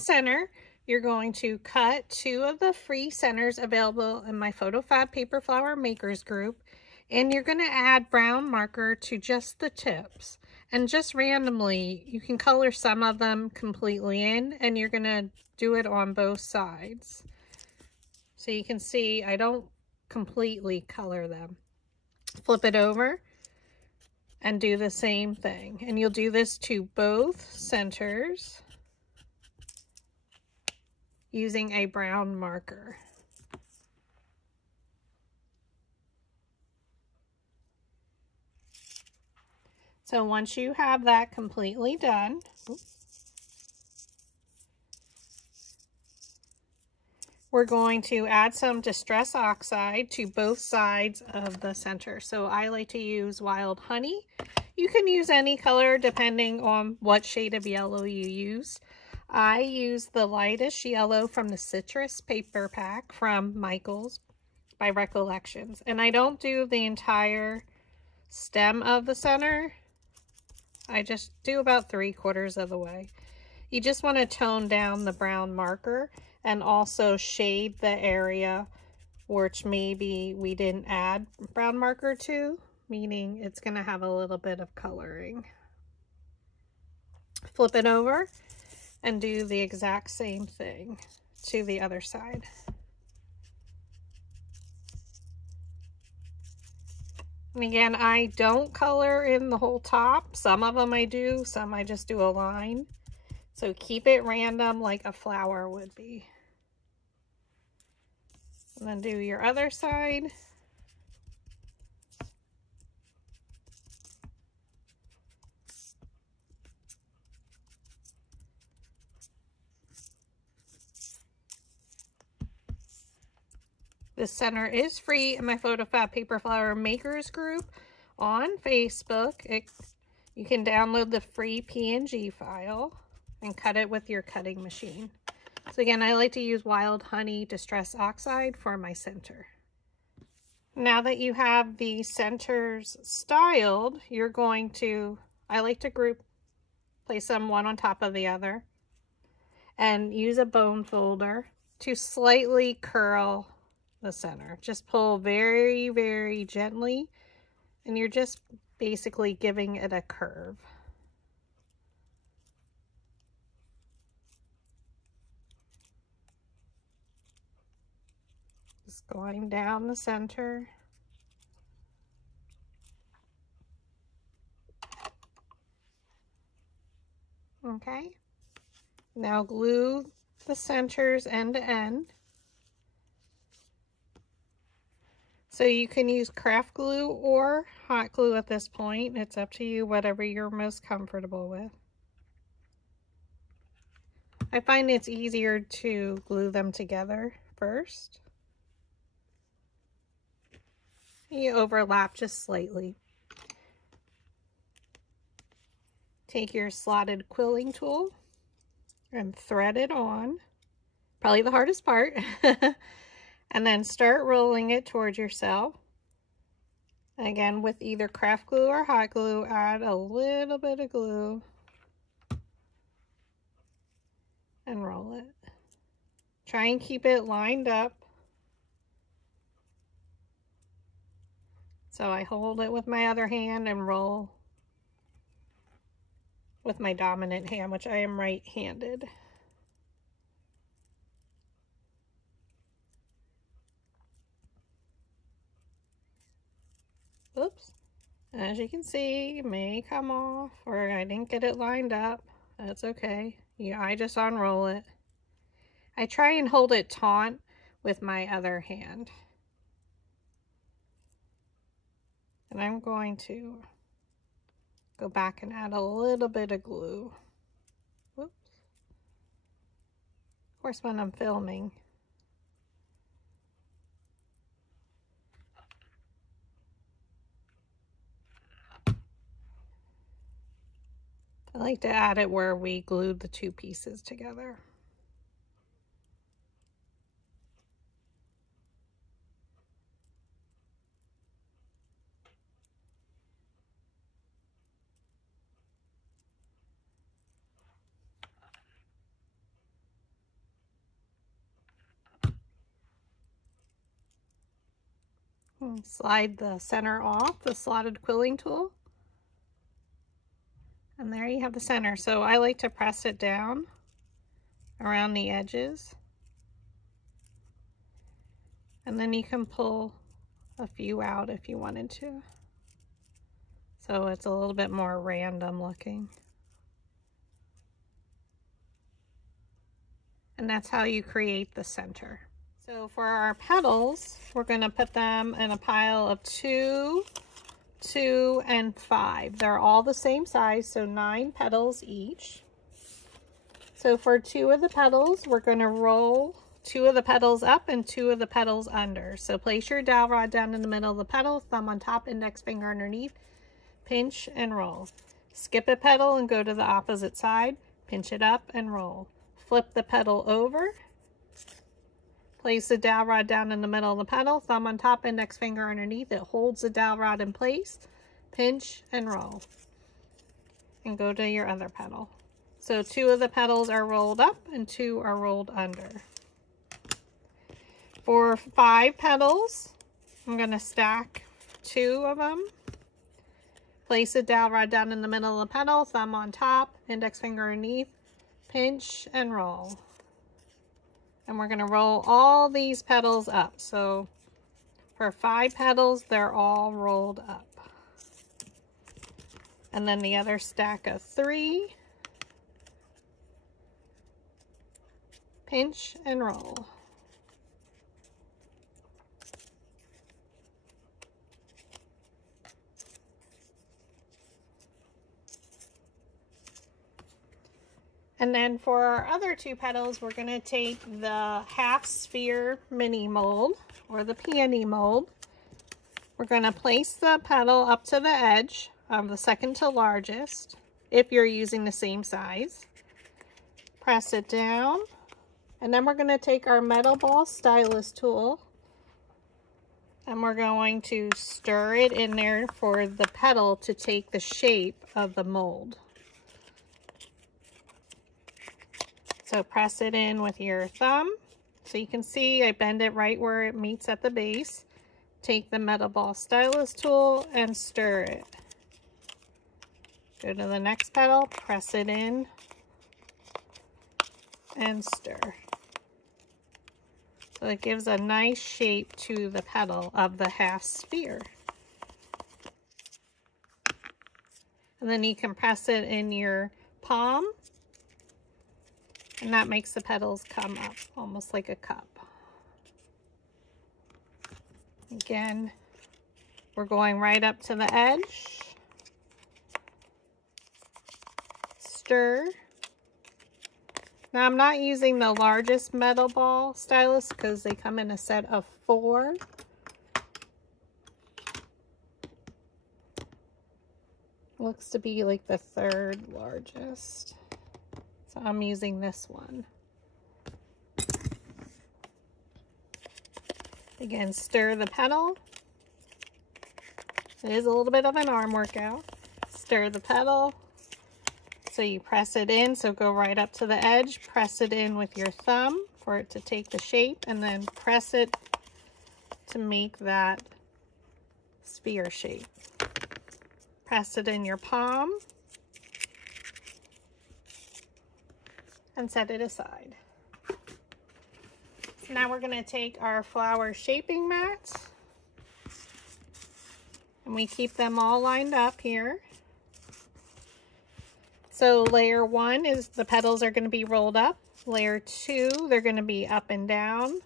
center, you're going to cut 2 of the free centers available in my PhotoFab Paper Flower Makers group, and you're going to add brown marker to just the tips. And just randomly, you can color some of them completely in, and you're going to do it on both sides. So you can see I don't completely color them. Flip it over and do the same thing. And you'll do this to both centers using a brown marker. So once you have that completely done, we're going to add some Distress Oxide to both sides of the center. So I like to use Wild Honey. You can use any color depending on what shade of yellow you use. I use the lightest yellow from the Citrus Paper Pack from Michaels by Recollections. And I don't do the entire stem of the center. I just do about 3/4 of the way. You just want to tone down the brown marker and also shade the area which maybe we didn't add brown marker to, meaning it's going to have a little bit of coloring. Flip it over and do the exact same thing to the other side. And again, I don't color in the whole top. Some of them I do, some I just do a line. So keep it random like a flower would be. And then do your other side. This center is free in my PhotoFab Paper Flower Makers group on Facebook. You can download the free PNG file and cut it with your cutting machine. So again, I like to use Wild Honey Distress Oxide for my center. Now that you have the centers styled, you're going to, I like to place them one on top of the other, and use a bone folder to slightly curl the center. Just pull very, very gently, and you're just basically giving it a curve. Just going down the center. Okay. Now glue the centers end to end. So you can use craft glue or hot glue at this point. It's up to you, whatever you're most comfortable with. I find it's easier to glue them together first. You overlap just slightly. Take your slotted quilling tool and thread it on. Probably the hardest part. And then start rolling it towards yourself. Again, with either craft glue or hot glue, add a little bit of glue and roll it. Try and keep it lined up. So I hold it with my other hand and roll with my dominant hand, which I am right-handed. Oops. As you can see, it may come off, or I didn't get it lined up. That's okay. Yeah, I just unroll it. I try and hold it taut with my other hand. And I'm going to go back and add a little bit of glue. Whoops. Of course, when I'm filming. I like to add it where we glued the 2 pieces together. And slide the center off, the slotted quilling tool. And there you have the center. So I like to press it down around the edges. And then you can pull a few out if you wanted to. So it's a little bit more random looking. And that's how you create the center. So for our petals, we're going to put them in a pile of 2, 2, and 5. They're all the same size, so 9 petals each. So for 2 of the petals, we're going to roll 2 of the petals up and 2 of the petals under. So place your dowel rod down in the middle of the petal, thumb on top, index finger underneath, pinch and roll. Skip a petal and go to the opposite side, pinch it up and roll. Flip the petal over. Place the dowel rod down in the middle of the petal, thumb on top, index finger underneath. It holds the dowel rod in place. Pinch and roll. And go to your other petal. So 2 of the petals are rolled up and 2 are rolled under. For 5 petals, I'm going to stack 2 of them. Place the dowel rod down in the middle of the petal, thumb on top, index finger underneath, pinch and roll. And we're going to roll all these petals up. So for 5 petals, they're all rolled up. And then the other stack of 3, pinch and roll. And then for our other 2 petals, we're going to take the half sphere mini mold, or the peony mold. We're going to place the petal up to the edge of the second to largest, if you're using the same size. Press it down, and then we're going to take our metal ball stylus tool, and we're going to stir it in there for the petal to take the shape of the mold. So press it in with your thumb. So you can see I bend it right where it meets at the base. Take the metal ball stylus tool and stir it. Go to the next petal, press it in, and stir. So it gives a nice shape to the petal of the half sphere. And then you can press it in your palm. And that makes the petals come up, almost like a cup. Again, we're going right up to the edge. Stir. Now I'm not using the largest metal ball stylus because they come in a set of 4. Looks to be like the 3rd largest. So I'm using this one. Again, stir the petal. It is a little bit of an arm workout. Stir the petal. So you press it in, so go right up to the edge. Press it in with your thumb for it to take the shape, and then press it to make that sphere shape. Press it in your palm. And set it aside. So now we're going to take our flower shaping mats, and we keep them all lined up here. So layer 1 is the petals are going to be rolled up. Layer 2, they're going to be up and down.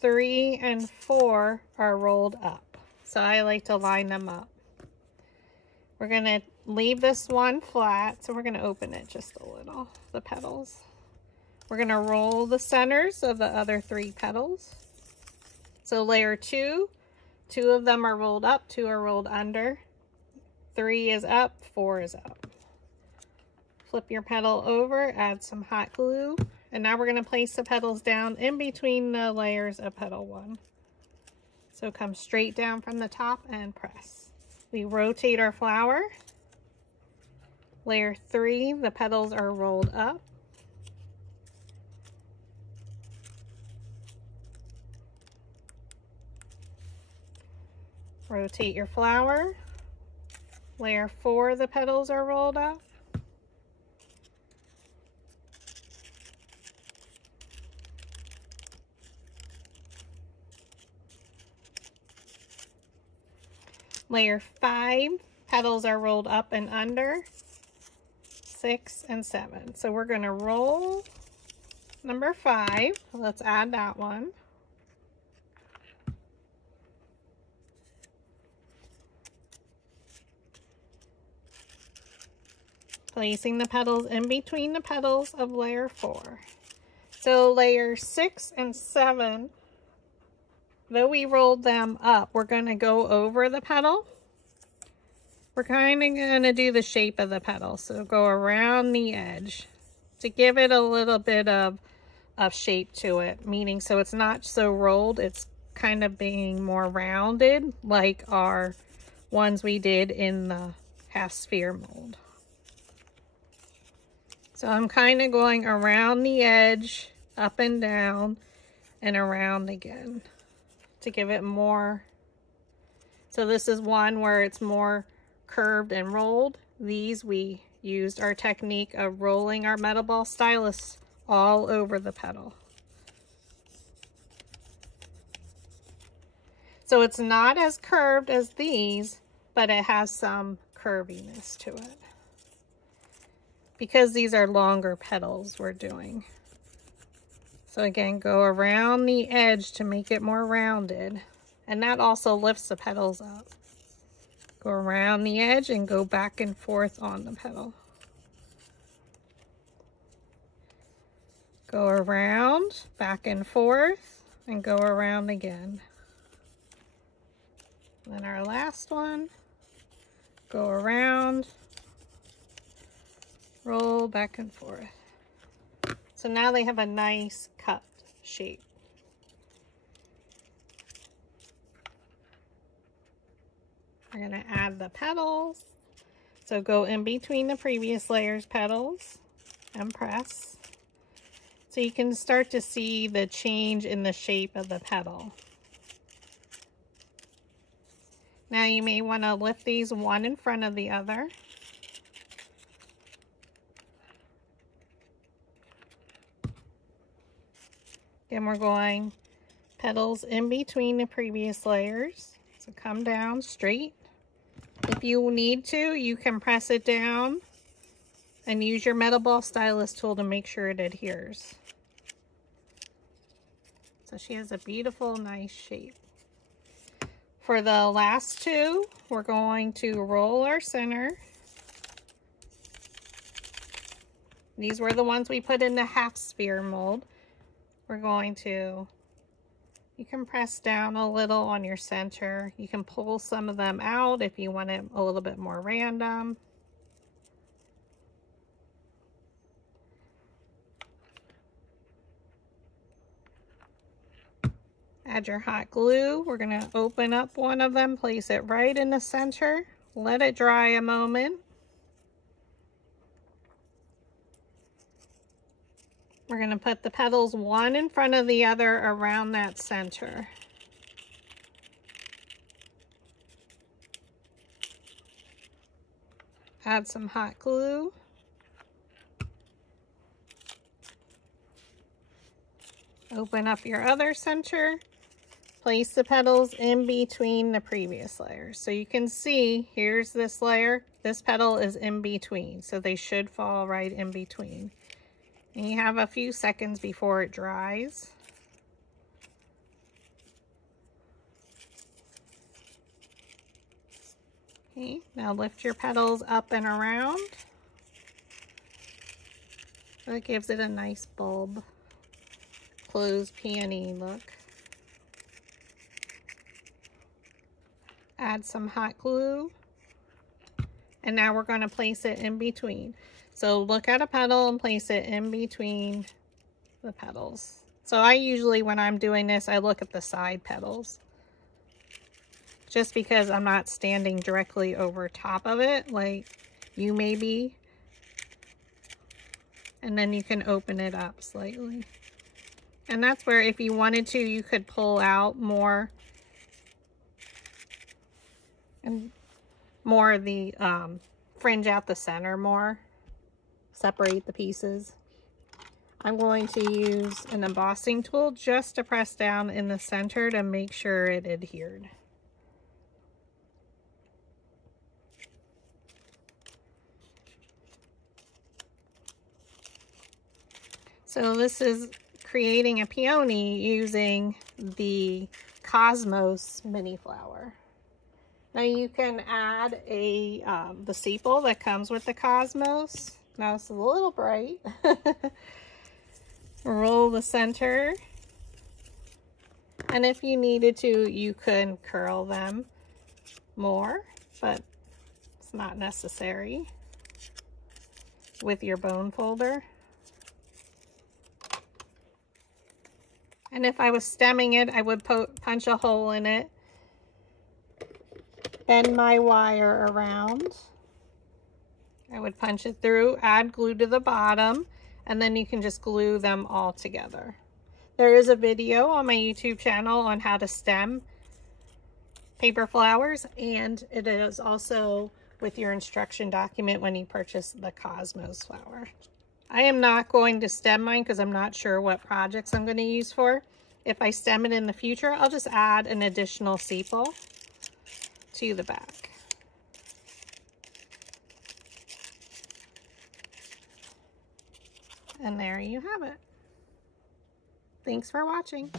3 and 4 are rolled up. So I like to line them up. We're going to leave this one flat, so we're going to open it just a little, the petals. We're going to roll the centers of the other 3 petals. So layer 2, 2 of them are rolled up, 2 are rolled under. 3 is up, 4 is up. Flip your petal over, add some hot glue, and now we're going to place the petals down in between the layers of petal 1. So come straight down from the top and press. We rotate our flower. Layer 3, the petals are rolled up. Rotate your flower. Layer 4, the petals are rolled up. Layer 5, petals are rolled up and under. 6 and 7. So we're going to roll number 5. Let's add that one. Placing the petals in between the petals of layer 4. So layer 6 and 7, though we rolled them up, we're going to go over the petal. We're kind of going to do the shape of the petal. So go around the edge to give it a little bit of shape to it, meaning so it's not so rolled, it's kind of being more rounded like our ones we did in the half sphere mold. So I'm kind of going around the edge, up and down, and around again to give it more. So this is one where it's more curved and rolled. These we used our technique of rolling our metal ball stylus all over the petal. So it's not as curved as these, but it has some curviness to it. Because these are longer petals we're doing. So again, go around the edge to make it more rounded. And that also lifts the petals up. Go around the edge and go back and forth on the petal. Go around, back and forth, and go around again. Then our last one, go around, roll back and forth. So now they have a nice cup shape. We're going to add the petals. So go in between the previous layer's petals and press. So you can start to see the change in the shape of the petal. Now you may want to lift these one in front of the other. Again, we're going petals in between the previous layers. So come down straight. If you need to, you can press it down and use your metal ball stylus tool to make sure it adheres. So she has a beautiful, nice shape. For the last two, we're going to roll our center. These were the ones we put in the half sphere mold. We're going to, you can press down a little on your center. You can pull some of them out if you want it a little bit more random. Add your hot glue. We're going to open up one of them, place it right in the center, let it dry a moment. We're going to put the petals one in front of the other around that center. Add some hot glue. Open up your other center. Place the petals in between the previous layers. So you can see, here's this layer. This petal is in between, so they should fall right in between. And you have a few seconds before it dries. Okay, now lift your petals up and around. That gives it a nice bulb, closed peony look. Add some hot glue. And now we're going to place it in between. So look at a petal and place it in between the petals. So I usually, when I'm doing this, I look at the side petals. Just because I'm not standing directly over top of it like you may be. And then you can open it up slightly. And that's where if you wanted to, you could pull out more and more of the fringe out the center more. Separate the pieces. I'm going to use an embossing tool just to press down in the center to make sure it adhered. So this is creating a peony using the Cosmos mini flower. Now you can add the sepal that comes with the Cosmos. Now it's a little bright. Roll the center. And if you needed to, you could curl them more, but it's not necessary with your bone folder. And if I was stemming it, I would punch a hole in it, bend my wire around. I would punch it through, add glue to the bottom, and then you can just glue them all together. There is a video on my YouTube channel on how to stem paper flowers, and it is also with your instruction document when you purchase the Cosmos flower. I am not going to stem mine because I'm not sure what projects I'm going to use for. If I stem it in the future, I'll just add an additional sepal to the back. And there you have it. Thanks for watching.